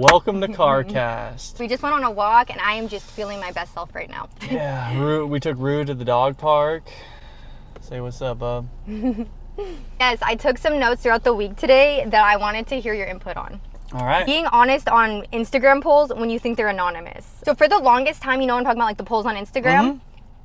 Welcome to Carcast. We just went on a walk, and I am just feeling my best self right now. Yeah, we took Rue to the dog park. Say what's up, bub. Yes, I took some notes throughout the week today that I wanted to hear your input on. All right. Being honest on Instagram polls when you think they're anonymous. So for the longest time, you know what I'm talking about, like the polls on Instagram? Mm-hmm.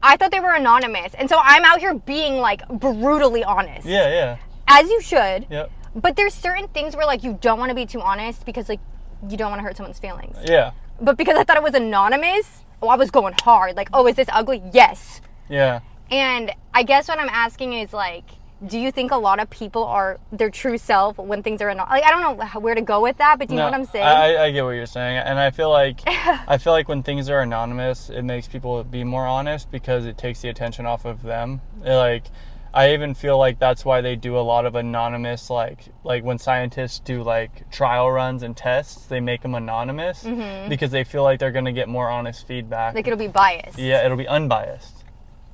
I thought they were anonymous. And so I'm out here being like brutally honest. Yeah. As you should. Yep. But there's certain things where like you don't want to be too honest because like you don't want to hurt someone's feelings. Yeah. But because I thought it was anonymous, I was going hard. Like, oh, is this ugly? Yes. Yeah. And I guess what I'm asking is like, do you think a lot of people are their true self when things are anonymous? Like, I don't know where to go with that, but do you know what I'm saying? I get what you're saying. And I feel like when things are anonymous, it makes people be more honest because it takes the attention off of them. Like, I even feel like that's why they do a lot of anonymous, like when scientists do like trial runs and tests, they make them anonymous because they feel like they're going to get more honest feedback. Like it'll be biased. Yeah, it'll be unbiased.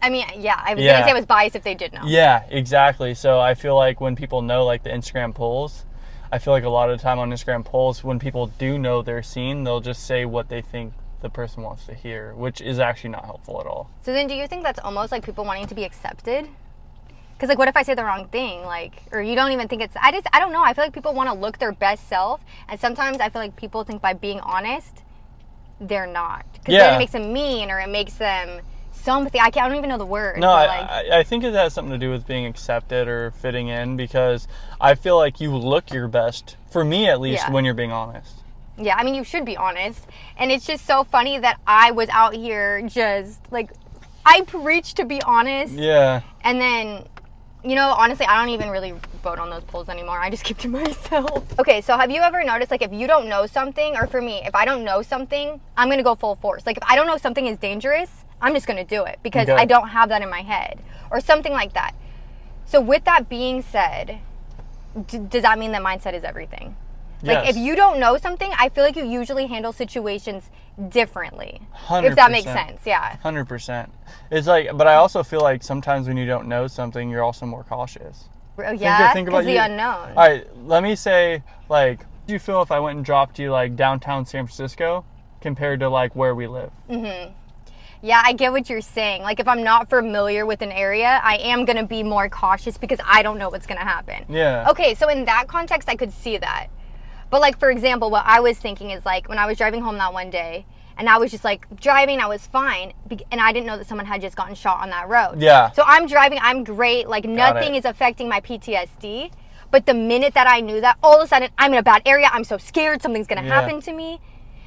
I mean, yeah, I was going to say it was biased if they did know. Yeah, exactly. So I feel like when people know like the Instagram polls, I feel like a lot of the time on Instagram polls, when people do know they're seen, they'll just say what they think the person wants to hear, which is actually not helpful at all. So then do you think that's almost like people wanting to be accepted? Because, like, what if I say the wrong thing? Like, or you don't even think it's... I don't know. I feel like people want to look their best self. And sometimes I feel like people think by being honest, they're not. Because then it makes them mean or it makes them something. I don't even know the word. No, I think it has something to do with being accepted or fitting in. Because I feel like you look your best, for me at least, when you're being honest. Yeah, I mean, you should be honest. And it's just so funny that I was out here just, like... I preach to be honest. Yeah. And then... You know, honestly, I don't even really vote on those polls anymore. I just keep to myself. Okay, so have you ever noticed, like, if you don't know something, or for me, if I don't know something, I'm going to go full force. Like, if I don't know something is dangerous, I'm just going to do it because I don't have that in my head or something like that. So with that being said, does that mean that mindset is everything? Like, if you don't know something, I feel like you usually handle situations differently. 100%. If that makes sense, yeah. 100%. It's like, but I also feel like sometimes when you don't know something, you're also more cautious. Yeah, because the unknown. All right, let me say, like, how do you feel if I went and dropped you, like, downtown San Francisco compared to, like, where we live? Mm-hmm. Yeah, I get what you're saying. Like, if I'm not familiar with an area, I am going to be more cautious because I don't know what's going to happen. Yeah. Okay, so in that context, I could see that. But, like, for example, what I was thinking is, like, when I was driving home that one day, and I was just, like, driving, I was fine, and I didn't know that someone had just gotten shot on that road. Yeah. So I'm driving, I'm great, like, nothing is affecting my PTSD. But the minute that I knew that, all of a sudden, I'm in a bad area, I'm so scared, something's going to happen to me.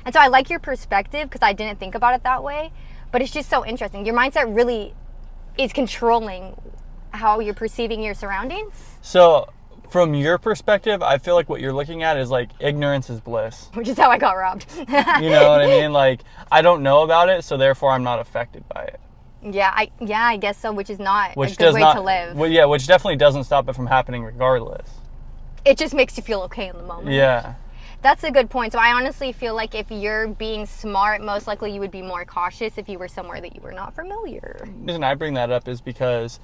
And so I like your perspective, because I didn't think about it that way. But it's just so interesting. Your mindset really is controlling how you're perceiving your surroundings. So... From your perspective, I feel like what you're looking at is like ignorance is bliss. Which is how I got robbed. You know what I mean? Like, I don't know about it, so therefore I'm not affected by it. Yeah, I guess so, which is not a good way to live. Well, yeah, which definitely doesn't stop it from happening regardless. It just makes you feel okay in the moment. Yeah. That's a good point. So I honestly feel like if you're being smart, most likely you would be more cautious if you were somewhere that you were not familiar. The reason I bring that up is because...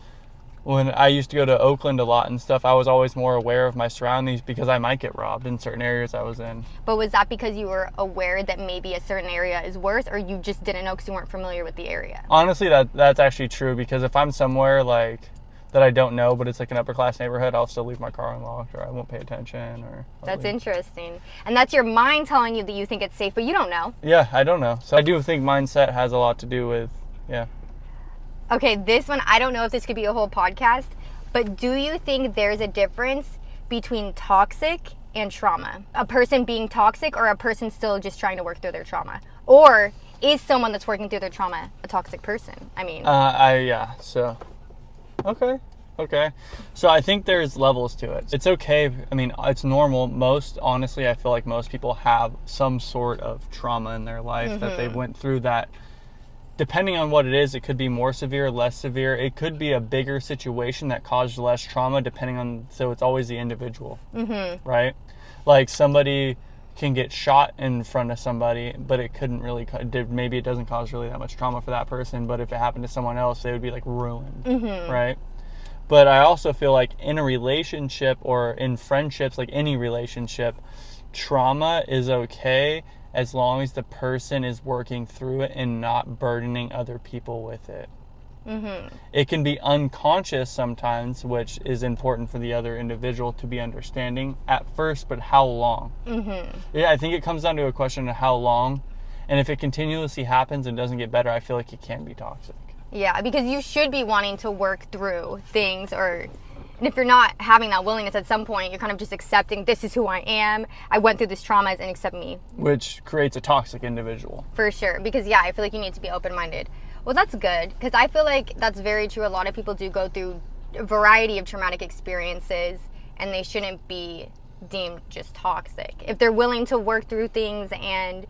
when I used to go to Oakland a lot and stuff, I was always more aware of my surroundings because I might get robbed in certain areas I was in. But was that because you were aware that maybe a certain area is worse, or you just didn't know because you weren't familiar with the area? Honestly, that's actually true, because if I'm somewhere like that I don't know, but it's like an upper class neighborhood, I'll still leave my car unlocked, or I won't pay attention. That's interesting. And that's your mind telling you that you think it's safe, but you don't know. Yeah, I don't know. So I do think mindset has a lot to do with, Okay, this one, I don't know if this could be a whole podcast, but do you think there's a difference between toxic and trauma? A person being toxic or a person still just trying to work through their trauma? Or is someone that's working through their trauma a toxic person? I mean... so... Okay. So I think there's levels to it. It's okay. I mean, it's normal. Honestly, I feel like most people have some sort of trauma in their life that they went through that... Depending on what it is, it could be more severe, less severe. It could be a bigger situation that caused less trauma, so it's always the individual, right? Like somebody can get shot in front of somebody, but it couldn't really, maybe it doesn't cause really that much trauma for that person, but if it happened to someone else, they would be like ruined, right? But I also feel like in a relationship or in friendships, like any relationship, trauma is okay as long as the person is working through it and not burdening other people with it. It can be unconscious sometimes, which is important for the other individual to be understanding at first, but how long? Yeah, I think it comes down to a question of how long. And if it continuously happens and doesn't get better, I feel like it can be toxic. Yeah, because you should be wanting to work through things, and if you're not having that willingness at some point, you're kind of just accepting, this is who I am, I went through this trauma and accept me. Which creates a toxic individual. For sure, because yeah, I feel like you need to be open-minded. Well, that's good, because I feel like that's very true. A lot of people do go through a variety of traumatic experiences, and they shouldn't be deemed just toxic. If they're willing to work through things, and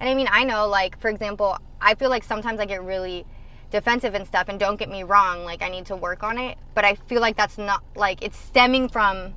I mean, I know, like, for example, I feel like sometimes I get really defensive and stuff, and don't get me wrong, like, I need to work on it, but I feel like that's not, like, it's stemming from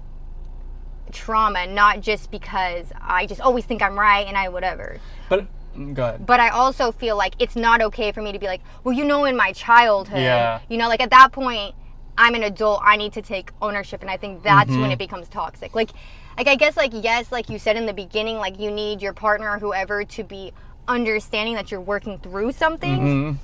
trauma, not just because I just always think I'm right and I whatever. But go ahead. But I also feel like it's not okay for me to be like, well, you know, in my childhood, Yeah. you know, like, at that point, I'm an adult, I need to take ownership, and I think that's when it becomes toxic. Like, I guess, like, yes, like you said in the beginning, like, you need your partner or whoever to be understanding that you're working through something,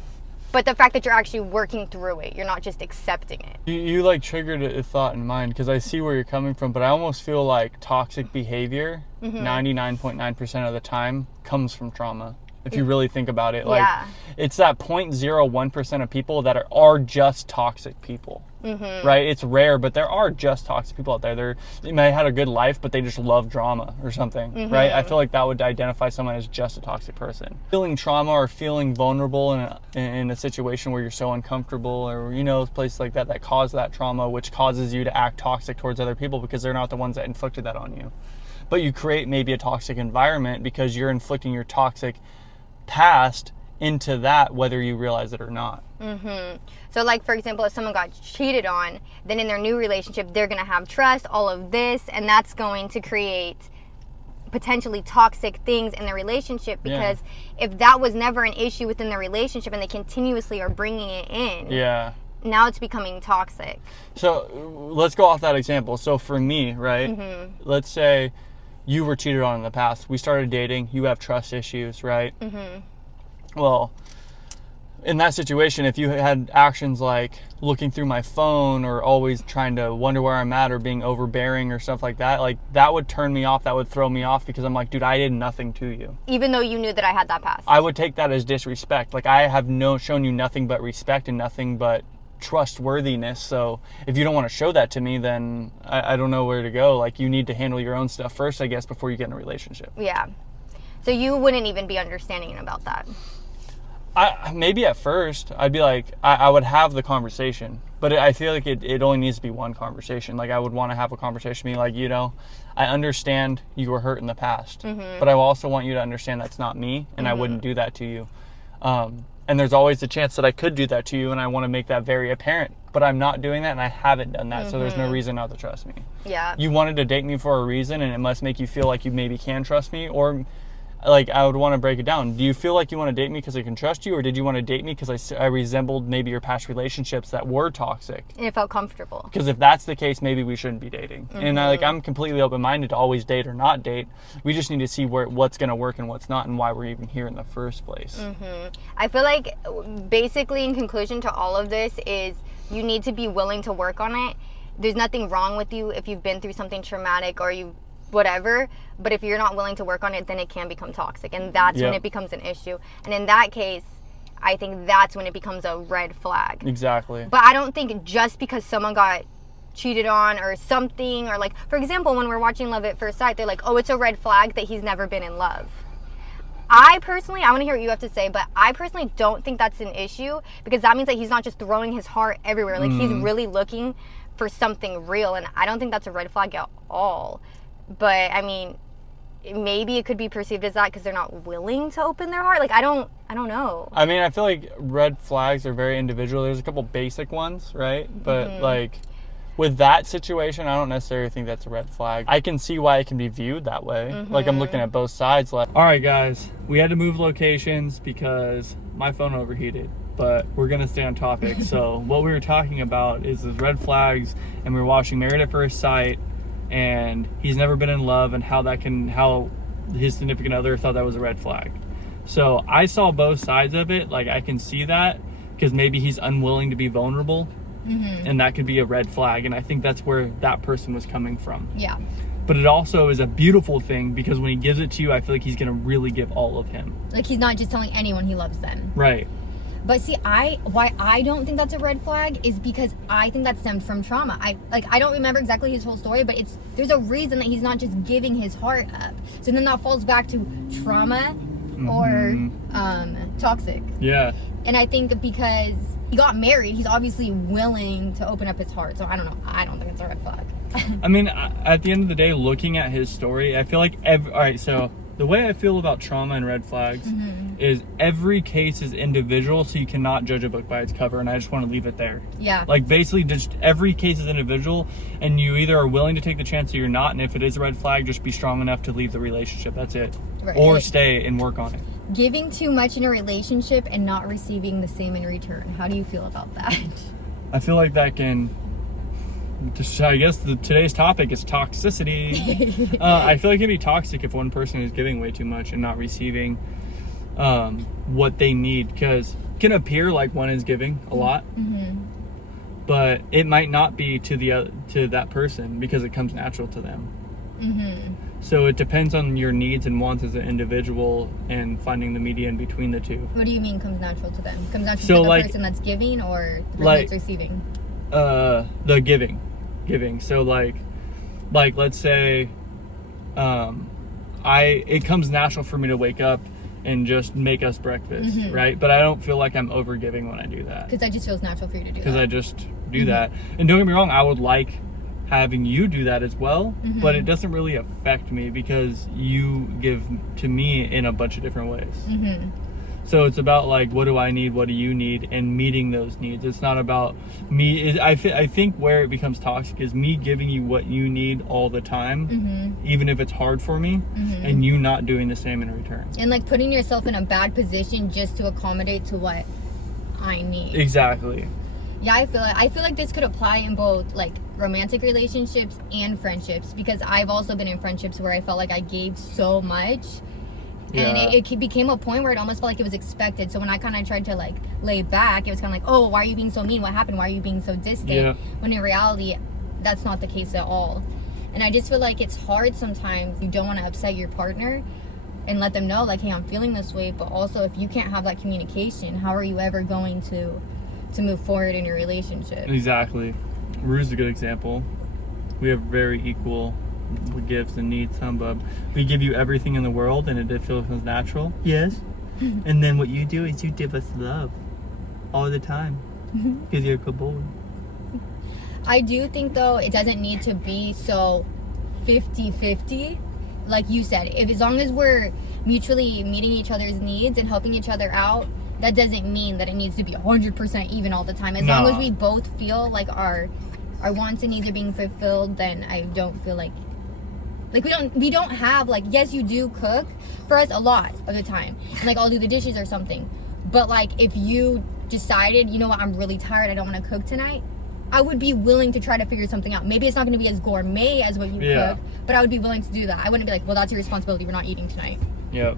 but the fact that you're actually working through it, you're not just accepting it. You like triggered a thought in mind, because I see where you're coming from, but I almost feel like toxic behavior 99.9% of the time comes from trauma. If you really think about it, like, it's that 0.01% of people that are just toxic people, right? It's rare, but there are just toxic people out there. They may have had a good life, but they just love drama or something, right? I feel like that would identify someone as just a toxic person. Feeling trauma or feeling vulnerable in a situation where you're so uncomfortable, or, you know, places like that cause that trauma, which causes you to act toxic towards other people because they're not the ones that inflicted that on you. But you create maybe a toxic environment because you're inflicting your toxic past into that, whether you realize it or not. So, like, for example, if someone got cheated on, then in their new relationship, they're going to have trust, all of this, and that's going to create potentially toxic things in the relationship, because if that was never an issue within the relationship and they continuously are bringing it in, now it's becoming toxic. So let's go off that example. So for me, right, let's say you were cheated on in the past. We started dating. You have trust issues, right? Well, in that situation, if you had actions like looking through my phone or always trying to wonder where I'm at or being overbearing or stuff like that would turn me off. That would throw me off, because I'm like, dude, I did nothing to you. Even though you knew that I had that past. I would take that as disrespect. Like, I have shown you nothing but respect and nothing but trustworthiness. So if you don't want to show that to me, then I don't know where to go. Like, you need to handle your own stuff first, I guess, before you get in a relationship. Yeah. So you wouldn't even be understanding about that? Maybe at first I'd be like, I would have the conversation, but I feel like it only needs to be one conversation. Like, I would want to have a conversation, be like, you know, I understand you were hurt in the past, but I also want you to understand that's not me, and I wouldn't do that to you. And there's always a chance that I could do that to you, and I want to make that very apparent. But I'm not doing that, and I haven't done that, so there's no reason not to trust me. Yeah. You wanted to date me for a reason, and it must make you feel like you maybe can trust me, or, like, I would want to break it down. Do you feel like you want to date me because I can trust you, or did you want to date me because I resembled maybe your past relationships that were toxic? And it felt comfortable. Because if that's the case, maybe we shouldn't be dating. And I'm completely open-minded to always date or not date. We just need to see what's going to work and what's not, and why we're even here in the first place. I feel like basically in conclusion to all of this is you need to be willing to work on it. There's nothing wrong with you if you've been through something traumatic or you whatever, but if you're not willing to work on it, then it can become toxic, and that's when it becomes an issue. And in that case, I think that's when it becomes a red flag. Exactly. But I don't think just because someone got cheated on or something, or like, for example, when we're watching Love at First Sight, they're like, oh, it's a red flag that he's never been in love. I want to hear what you have to say, but I personally don't think that's an issue, because that means that he's not just throwing his heart everywhere. Like, he's really looking for something real, and I don't think that's a red flag at all. But I mean, maybe it could be perceived as that because they're not willing to open their heart. Like, I don't know. I mean, I feel like red flags are very individual. There's a couple basic ones, right? But like, with that situation, I don't necessarily think that's a red flag. I can see why it can be viewed that way. Like, I'm looking at both sides. Like, all right, guys, we had to move locations because my phone overheated. But we're going to stay on topic. So what we were talking about is red flags, and we were watching Married at First Sight. and he's never been in love, and how his significant other thought that was a red flag. So I saw both sides of it. Like, I can see that because maybe he's unwilling to be vulnerable, and that could be a red flag. And I think that's where that person was coming from. Yeah. But it also is a beautiful thing because when he gives it to you, I feel like he's going to really give all of him. Like, he's not just telling anyone he loves them. Right. But see, why I don't think that's a red flag is because I think that stemmed from trauma. I don't remember exactly his whole story, but there's a reason that he's not just giving his heart up. So then that falls back to trauma or toxic. Yeah. And I think because he got married, he's obviously willing to open up his heart. So I don't know. I don't think it's a red flag. I mean, at the end of the day, looking at his story, I feel like all right, so the way I feel about trauma and red flags is every case is individual, so you cannot judge a book by its cover, and I just want to leave it there. Yeah. Like, basically, just every case is individual, and you either are willing to take the chance or you're not, and if it is a red flag, just be strong enough to leave the relationship. That's it. Right. Or stay and work on it. Giving too much in a relationship and not receiving the same in return. How do you feel about that? I feel like that can... I guess today's topic is toxicity. I feel like it can be toxic if one person is giving way too much and not receiving what they need, because it can appear like one is giving a lot, but it might not be to that person because it comes natural to them. So it depends on your needs and wants as an individual and finding the median between the two. What do you mean comes natural to them? Comes natural to the person that's giving or the person that's receiving? The giving. So like let's say it comes natural for me to wake up and just make us breakfast, right? But I don't feel like I'm over giving when I do that. Because that just feels natural for you to do that. Because I just do that. And don't get me wrong, I would like having you do that as well, but it doesn't really affect me because you give to me in a bunch of different ways. So it's about like, what do I need, what do you need, and meeting those needs. It's not about me. I think where it becomes toxic is me giving you what you need all the time, even if it's hard for me, and you not doing the same in return. And like putting yourself in a bad position just to accommodate to what I need. Exactly. Yeah, I feel like this could apply in both like romantic relationships and friendships, because I've also been in friendships where I felt like I gave so much. And it became a point where it almost felt like it was expected. So when I kind of tried to like lay back, it was kind of like, oh, why are you being so mean? What happened? Why are you being so distant? Yeah. When in reality, that's not the case at all. And I just feel like it's hard sometimes. You don't want to upset your partner and let them know like, hey, I'm feeling this way. But also, if you can't have that communication, how are you ever going to move forward in your relationship? Exactly. Rue's a good example. We have very equal gives and needs, humbug. We give you everything in the world and it feels natural. Yes. And then what you do is you give us love all the time because you're a good boy. I do think though it doesn't need to be so 50-50. Like you said, if as long as we're mutually meeting each other's needs and helping each other out, that doesn't mean that it needs to be 100% even all the time. As long as we both feel like our wants and needs are being fulfilled, then I don't feel like we don't have like, yes, you do cook for us a lot of the time, and like I'll do the dishes or something, but like if you decided, you know what, I'm really tired, I don't want to cook tonight, I would be willing to try to figure something out. Maybe it's not going to be as gourmet as what you cook, but I would be willing to do that. I wouldn't be like, well, that's your responsibility, we're not eating tonight. Yep.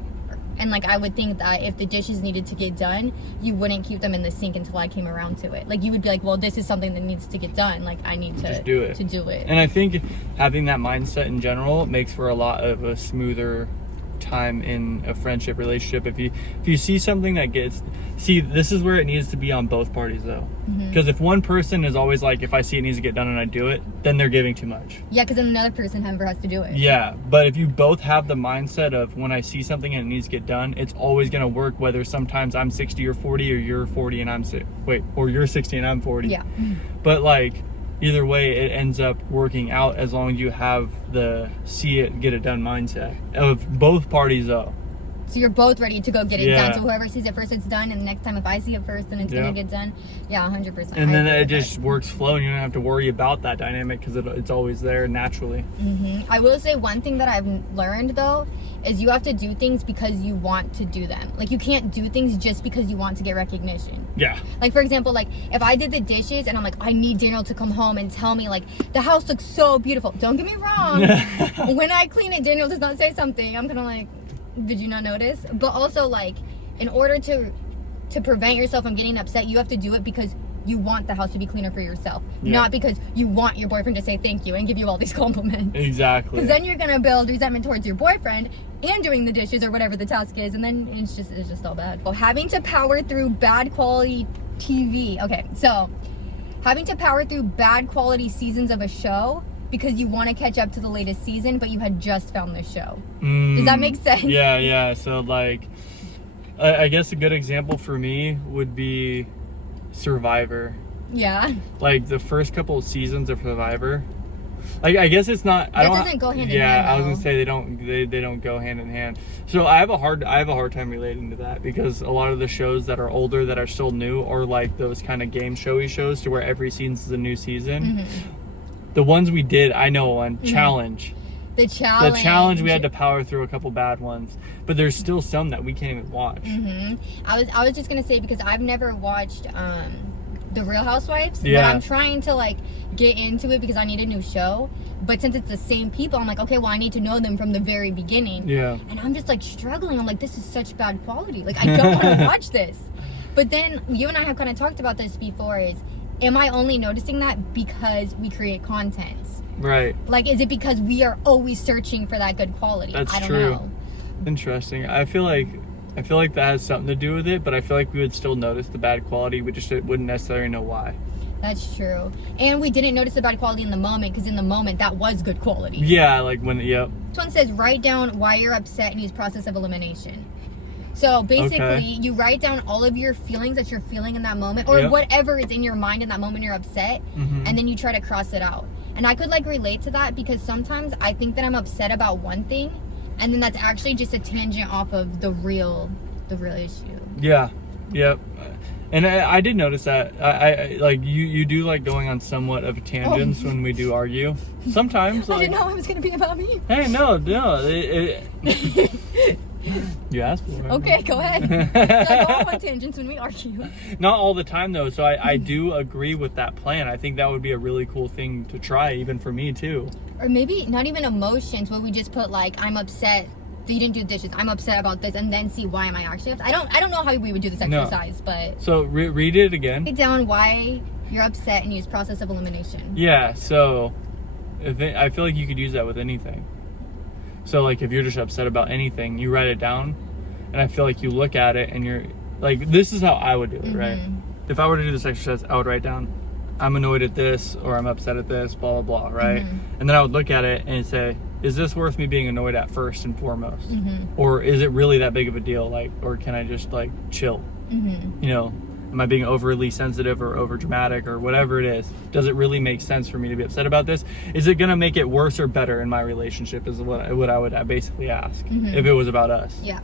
And like I would think that if the dishes needed to get done, you wouldn't keep them in the sink until I came around to it. Like you would be like, well, this is something that needs to get done. Like I need to just do it. And I think having that mindset in general makes for a lot of a smoother time in a friendship relationship. If you see something that this is where it needs to be on both parties though, because if one person is always like, if I see it needs to get done and I do it, then they're giving too much. Yeah, because then another person never has to do it. Yeah, but if you both have the mindset of when I see something and it needs to get done, it's always going to work, whether sometimes I'm 60 or 40 or you're 40 and or you're 60 and I'm 40. Yeah. But like either way, it ends up working out as long as you have the see it, get it done mindset of both parties though. So you're both ready to go get it Yeah. done. So whoever sees it first, it's done. And the next time, if I see it first, then it's Yeah. going to get done. Yeah, 100%. And then I agree it with just works flow, and you don't have to worry about that dynamic because it's always there naturally. that. I will say one thing that I've learned, though, is you have to do things because you want to do them. Like, you can't do things just because you want to get recognition. Yeah. Like, for example, like, if I did the dishes and I'm like, I need Daniel to come home and tell me, like, the house looks so beautiful. Don't get me wrong. When I clean it, Daniel does not say something. I'm kind of like, did you not notice? But also, like, in order to prevent yourself from getting upset, you have to do it because you want the house to be cleaner for yourself. Yeah. Not because you want your boyfriend to say thank you and give you all these compliments. Exactly. Because then you're going to build resentment towards your boyfriend and doing the dishes or whatever the task is, and then it's just all bad. Well, having to power through bad quality TV. Okay, so having to power through bad quality seasons of a show because you want to catch up to the latest season, but you had just found the show. Does that make sense? Yeah. So, like, I guess a good example for me would be Survivor. Yeah. Like, the first couple of seasons of Survivor. Like, I guess it's not. That doesn't go hand in hand. Yeah, I was gonna though. say they don't go hand in hand. So I have a hard time relating to that because a lot of the shows that are older that are still new are like those kind of game showy shows to where every season is a new season. The ones we did, I know one, Challenge. The challenge. We had to power through a couple bad ones, but there's still some that we can't even watch. I was just gonna say, because I've never watched The Real Housewives, Yeah. but I'm trying to like get into it because I need a new show. But since it's the same people, I'm like, okay, well, I need to know them from the very beginning. Yeah. And I'm just like struggling. I'm like, this is such bad quality. Like, I don't want to watch this. But then you and I have kind of talked about this before. Is am I only noticing that because we create content? Right. Like, is it because we are always searching for that good quality? That's I don't true. know. Interesting. I feel like that has something to do with it, but I feel like we would still notice the bad quality. We just wouldn't necessarily know why. That's true. And we didn't notice the bad quality in the moment because in the moment that was good quality. Yeah, like when, yep. This one says write down why you're upset and use process of elimination. So basically, Okay. you write down all of your feelings that you're feeling in that moment, or Yep. whatever is in your mind in that moment you're upset, and then you try to cross it out. And I could like relate to that because sometimes I think that I'm upset about one thing, and then that's actually just a tangent off of the real issue. Yeah. Yep. And I did notice that. I like you do like going on somewhat of tangents when we do argue. Sometimes. I Like, didn't know it was going to be about me. hey, no. You asked for it. Okay, go ahead. So I go off on tangents when we argue. Not all the time though, so I do agree with that plan. I think that would be a really cool thing to try, even for me too. Or maybe not even emotions, but we just put like, I'm upset that you didn't do the dishes. I'm upset about this, and then see why am I actually upset. I don't know how we would do this exercise, but So read it again. write down why you're upset and use process of elimination. Yeah. So I feel like you could use that with anything. So like if you're just upset about anything, you write it down, and I feel like you look at it and you're like, this is how I would do it, right? If I were to do this exercise, I would write down, I'm annoyed at this, or I'm upset at this, blah, blah, blah, right? And then I would look at it and say, is this worth me being annoyed at first and foremost? Or is it really that big of a deal? Like, or can I just like chill? You know, am I being overly sensitive or over dramatic or whatever it is? Does it really make sense for me to be upset about this? Is it going to make it worse or better in my relationship is what I would basically ask if it was about us. Yeah.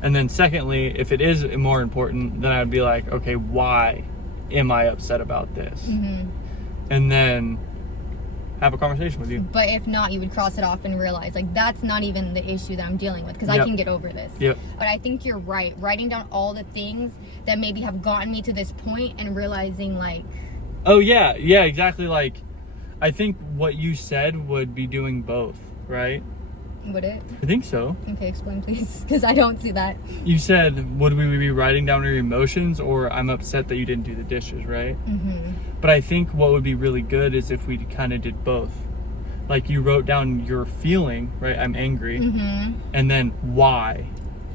And then secondly, if it is more important, then I would be like, okay, why am I upset about this? And then have a conversation with you. But if not, you would cross it off and realize like that's not even the issue that I'm dealing with because I can get over this. But I think you're right. Writing down all the things that maybe have gotten me to this point and realizing like, oh yeah, exactly. Like, I think what you said would be doing both, right? would it? I think so. Okay, explain please, because I don't see that. You said, would we be writing down your emotions, or I'm upset that you didn't do the dishes, right? But I think what would be really good is if we kind of did both. Like, you wrote down your feeling, right? I'm angry. And then why,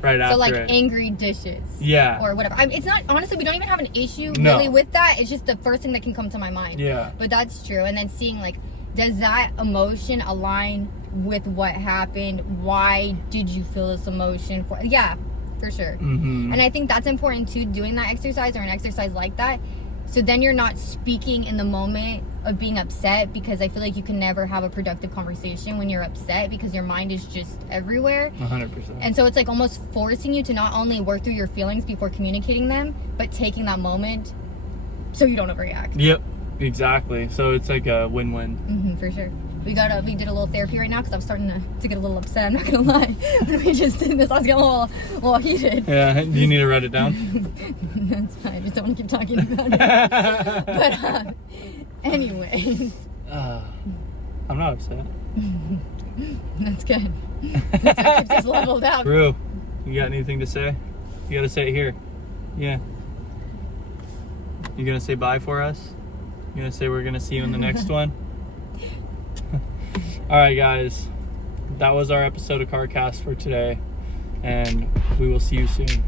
right after So, like, it. angry dishes. Yeah. Or whatever. It's not, honestly, we don't even have an issue No. really with that. It's just the first thing that can come to my mind. Yeah. But that's true. And then seeing, like, does that emotion align with what happened? Why did you feel this emotion? Yeah, for sure. And I think that's important too, doing that exercise or an exercise like that. So then you're not speaking in the moment of being upset, because I feel like you can never have a productive conversation when you're upset, because your mind is just everywhere. 100%. And so it's like almost forcing you to not only work through your feelings before communicating them, but taking that moment so you don't overreact. Yep, exactly. So it's like a win-win. For sure. We did a little therapy right now because I was starting to get a little upset. I'm not gonna lie. When we just did this, I was getting a little heated. Yeah. Do you need to write it down? That's fine. I just don't want to keep talking about it. But anyways. I'm not upset. That's good. That's what keeps us leveled out. Brew, you got anything to say? You gotta say it here. Yeah. You gonna say bye for us? You gonna say we're gonna see you in the next one? All right, guys. That was our episode of Carcast for today, and we will see you soon.